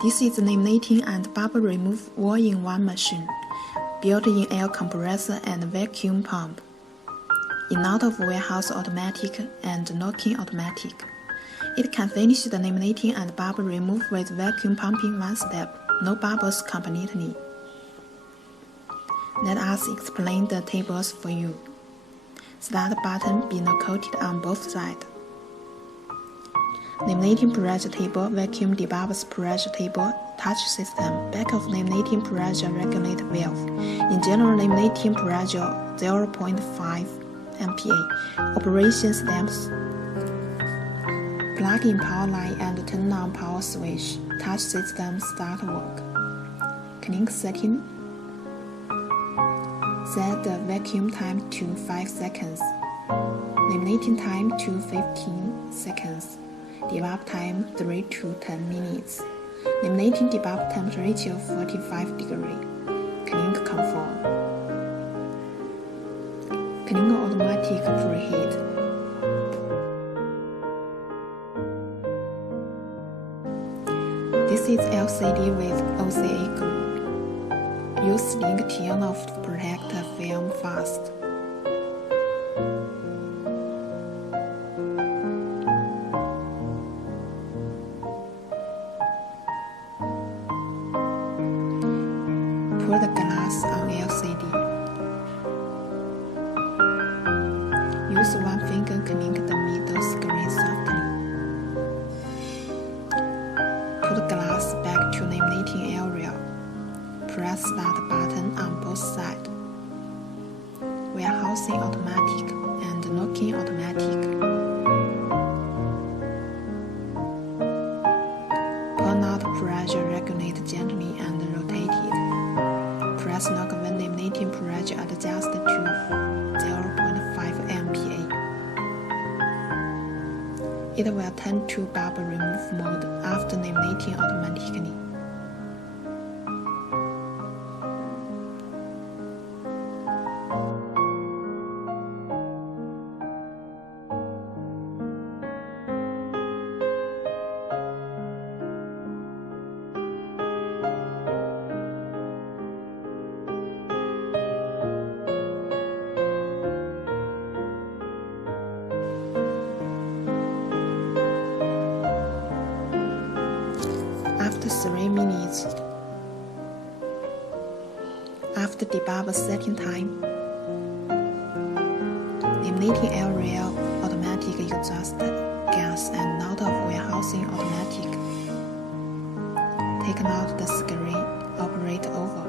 This is the laminating and bubble remove all-in-one machine, built-in air compressor and vacuum pump. In out-of-warehouse automatic and knock-in automatic. It can finish the laminating and bubble remove with vacuum pumping one step, no bubbles completely. Let us explain the tables for you. Start button be coated on both sides. Laminating pressure table, vacuum debubbers pressure table, touch system, back of laminating pressure regulator valve. In general, laminating pressure 0.5 MPa. Operation steps. Plug in power line and turn on power switch. Touch system start work. Clean setting. Set the vacuum time to 5 seconds. Laminating time to 15 seconds. Debug time 3 to 10 minutes. Laminating debug temperature 45 degrees. Clean conform. Clean automatic preheat. This is LCD with OCA glue. Use link turn off to protect the film fast. Put the glass on LCD. Use one finger clean the middle screen softly. Put glass back to laminating area. Press start button on both sides. Warehousing automatic and knock-in automatic. Pull out pressure regulate gently and rotate it. Press lock when laminating pressure adjust to 0.5 MPa. It will turn to bubble remove mode after laminating automatically. After 3 minutes. After debug setting time. Laminating area automatic exhaust gas and out of warehousing automatic. Take out the screen, operate over.